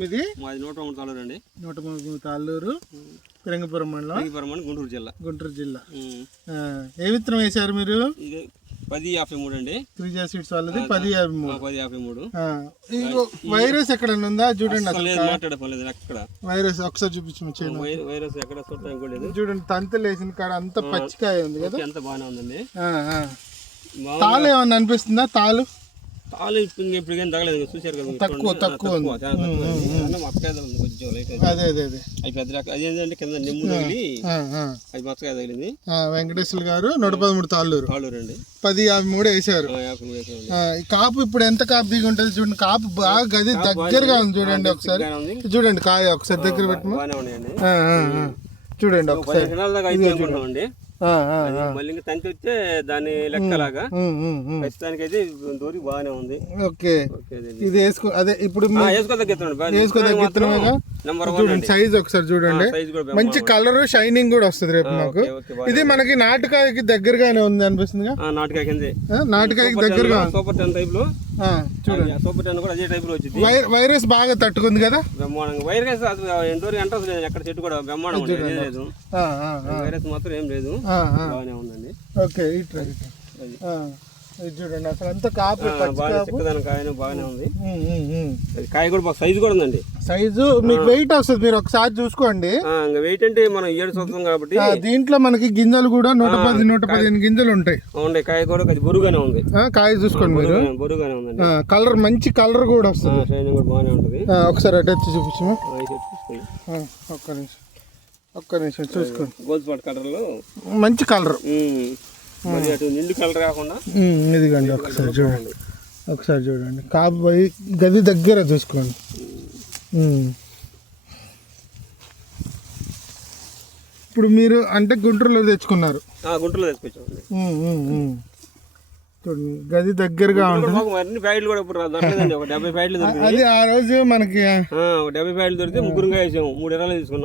మీది మాది నూట మూడు తాలూరు అండి. నూట ముప్పై తాళ్ళూరు పిరంగపురం మండలం. రంగిపురం అని గుంటూరు జిల్లా. గుంటూరు జిల్లా. ఏ విత్తనం వేశారు మీరు? పది యాభై మూడు అండి. త్రిజా సీడ్స్ వాళ్ళది పది యాభై మూడు. పది యాభై మూడు. వైరస్ ఎక్కడన్నా ఉందా? చూడండి అసలు అసలు లేదు మాట్లాడే పని లేదు అక్కడ. వైరస్ ఒకసారి చూపించు వైరస్ ఎక్కడ చూడండి తంతులు వేసిన కాడ అంత పచ్చికాయ ఉంది కదా. ఎంత బాగానే ఉందండి. తాలు ఏమన్నా అనిపిస్తుందా? తాలు తాలు ఇప్పుడు ఇప్పుడు ఏం తగలేదు కదా తక్కువ, తక్కువ కొంచెం లైట్ అది. అదే అదే. అవి పెద్ద రకాలు అది ఏంటంటే కింద నిమ్ము తగిలి ఆ, ఆ. అది మచ్చకాయ తగిలింది. ఆ, వెంకటేశ్వర గారు నూట పదమూడు తాళ్ళూరు. అండి. పది యాభై మూడు ఈ కాపు ఇప్పుడు ఎంత కాపు దిగి ఉంటుంది చూడండి. కాపు బాగా గది దగ్గరగా ఉంది. చూడండి ఒకసారి. చూడండి కాయ ఒకసారి దగ్గర ఆ. చూడండి ఒకసారి. మళ్ళీ ఇంకా తంతి వస్తే దాని లెక్కలాగా. ప్రస్తుతానికి అయితే దూరి బాగానే ఉంది. ఓకే. ఇది వేసుకో అదే ఇప్పుడు వేసుకోదగ్గ ఇత్తనం బాగా వేసుకోదగ్గ వన్ చూడండి సైజ్ ఒకసారి చూడండి. మంచి కలర్ షైనింగ్ కూడా వస్తుంది రేపు మాకు. ఇది మనకి నాటుకాయకి దగ్గరగానే ఉంది ఆ, నాటుకాయకి దగ్గరగా సూపర్ టెన్ టైప్లో. చూడండి. సూపర్ టెన్ కూడా అదే టైప్లో వచ్చింది. వైరస్ బాగా తట్టుకుంది కదా? బ్రహ్మాండంగా. వైరస్ ఎంతవరకు ఎంట్రన్స్ లేదు ఎక్కడ చెట్టు కూడా ఏం లేదు. వైరస్ మాత్రం ఏం లేదు. బాగానే ఉందండి. ఓకే ఇట్లా ఇది చూడండి అసలు అంత కాపు ఆ, బాగానే చిక్కదాని కాయ బాగానే ఉంది. కాయ కూడా బాగా సైజు కూడా ఉందండి. సైజు మీకు వెయిట్ వస్తుంది మీరు ఒకసారి చూసుకోండి. వెయిట్ అంటే మనం ఏడు చూస్తాం కాబట్టి దీంట్లో మనకి గింజలు కూడా నూట పది నూట పదిహేను గింజలు ఉంటాయి. ఉండే కాయ కూడా కొంచెం బరువుగానే ఉంది. కాయ చూసుకోండి మీరు. బరువుగానే- ఉందండి. కలర్ మంచి కలర్ కూడా వస్తుంది. కూడా బాగానే ఉంటుంది. ఒకసారి అటు వచ్చి చూపించము? ఒక్క నిమిషం ఒక్క నిమిషం చూసుకోండి. గోల్డ్ స్పాట్ కలర్లో. మంచి కలర్ మరి అటు నిండు కలర్ కాకుండా ఇదిగండి ఒకసారి చూడండి. ఒకసారి చూడండి. కాపు పోయి గది దగ్గర చూసుకోండి. ఇప్పుడు మీరు అంటే గుంటూరులో తెచ్చుకున్నారు. గుంటూరులో. చూడండి గది దగ్గరగా ఉంటుంది ప్యాకెట్లు కూడా ఇప్పుడు దొరకలేదండి. ఒక డెబ్బై ప్యాకెట్లు అది ఆ రోజు మనకి డెబ్బై ప్యాకెట్లు దొరికితే ముగ్గురుగా వేసాము. మూడు ఎకరాలు తీసుకున్నాం.